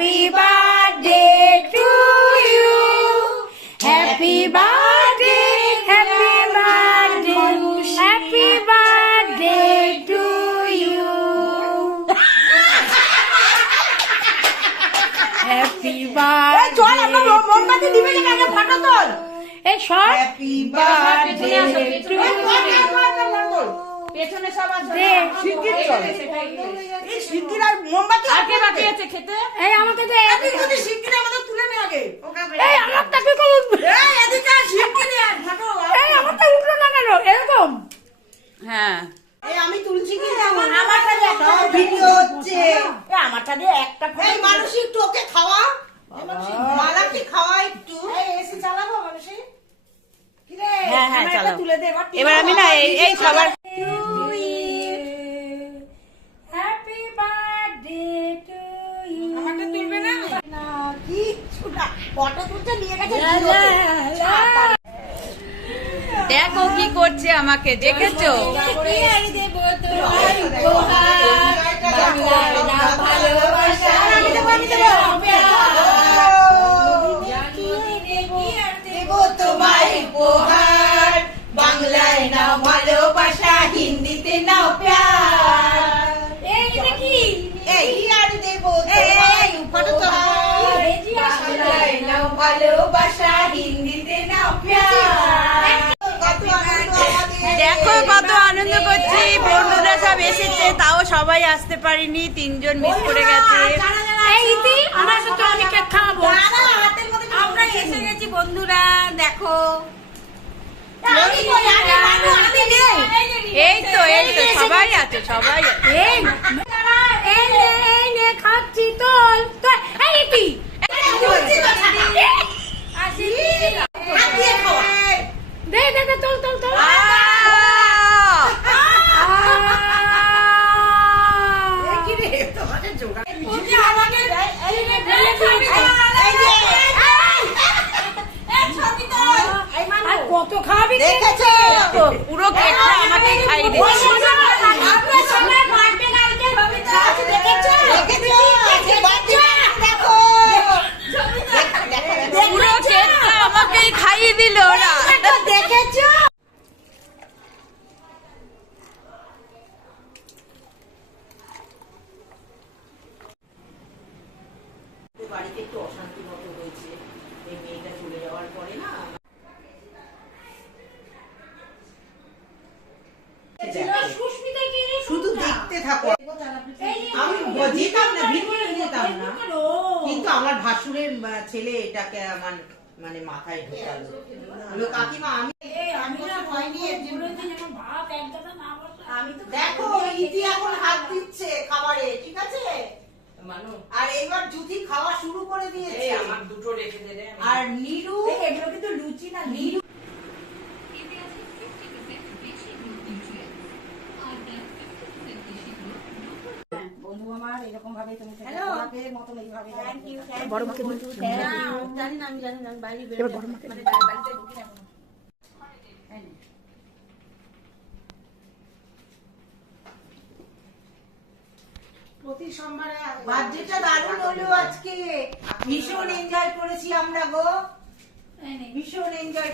Happy birthday to you. Happy birthday, happy birthday, happy birthday to you. Happy birthday. চল আমরা মোমবাতি দিবে যে কাকে ফটো তোল এই শর্ট হ্যাপি বার্থডে to পেছনে সব আছে শিগগির চল। এই শিগগির আর মোমবাতি আগে বাকি আছে খেতে এই আমাকে দে তুই যদি শিগগির আমাদের তুলে নে আগে এই আমারটা কি করে উঠবে এই এদিকে আয়, শিগগিরই আয়, ফটো আর- এই আমারটা উঠল না কেন এরকম হ্যাঁ এই আমি তুলছি কি আমারটা দিয়ে একটা ভিডিও হচ্ছে দিয়ে একটা এই মানুষ একটু ওকে খাওয়া। মালাকে খাওয়া একটু। এই এসি চালাবো মানুষে হ্যাঁ, হ্যাঁ, চালাও। এবার আমি না এই- এই সবার হ্যাপি বার্থডে টু ইউ আমাকে তুলবে না? না কিচ্ছু না ফটো তুলতে নিয়ে গেছে লা, লা, লা। দেখো কি করছে আমাকে দেখেছ কি আর দেব তোমার উপহার বাংলার না ভালোবাসা আমি দেবো, আমি দেবো। জন্মদিনে কি দেব তোমায় উপহার। বাংলায় নাও ভালোবাসা হিন্দিতে নাও প্যার। এই এই আর দেব এই আসলে। বাংলায় নাও ভালোবাসা হিন্দিতে নাও প্যার। দেখো কত আনন্দ করছি। বন্ধুরা সব এসেছে তাও সবাই আসতে পারিনি তিনজন মিস করে গেছে। আমরা এসে গেছি বন্ধুরা। এই তো এই তো সবাই আছে সবাই আছে এই এই নে এই নে খাচ্ছি তোল তোল এই ইতি বলছি তো, ছাড়া। আসি হাত দিয়ে খাওয়া। দে দে দে তোল তোল তোল আহ! এ কি রে, তোমাদের জোগাড়। এই যে আমাকে এই নে ঢেলে খাবি তো। এই যে, এই ছবি তোল। এই মানু। আর কত খাবি কে? দেখেছ? পুরো কেকটা আমাকেই খাই দিচ্ছে আমরা সবাই বার্থডে কালকে হবে তো আছে দেখেছ দেখেছ? আজকে birthday দেখো। দেখো, দেখো, দেখো। পুরো কেকটা আমাকেই খাইয়ে দিল ওরা দেখেছ? বাড়িতে একটু অশান্তি মতো হয়েছে। এই মেয়েটা চলে যাওয়ার পরে না সুস্মিতা শুধু দেখতে থাকো। আমি যেতাম না কিন্তু আমার ভাসুরের ছেলে এটাকে আমার মানে মাথায় ঢোকালো। বলল, কাকিমা আমি এই আমি না ভয় নিয়ে জন্য যেমন ভাত একদম না বসে আমি তো দেখো ইতি এখন হাত দিচ্ছে খাবারে ঠিক আছে? মানু। আর এবার জুতি খাওয়া শুরু করে দিয়েছে। এই আমার দুটো রেখে দে রে। আর নিরু এগুলো কিন্তু লুচি না নিরু এরকম ভাবে তুমি মতন এইভাবে বড় মাকে জানি না আমি জানি না আমি বাইরে বের বড় মাকে মানে বাড়িতে ঢুকি না প্রতি সোমবারে বার্থডেটা দারুণ হলো আজকে। ভীষণ এনজয় করেছি আমরা গো। ভীষণ এনজয়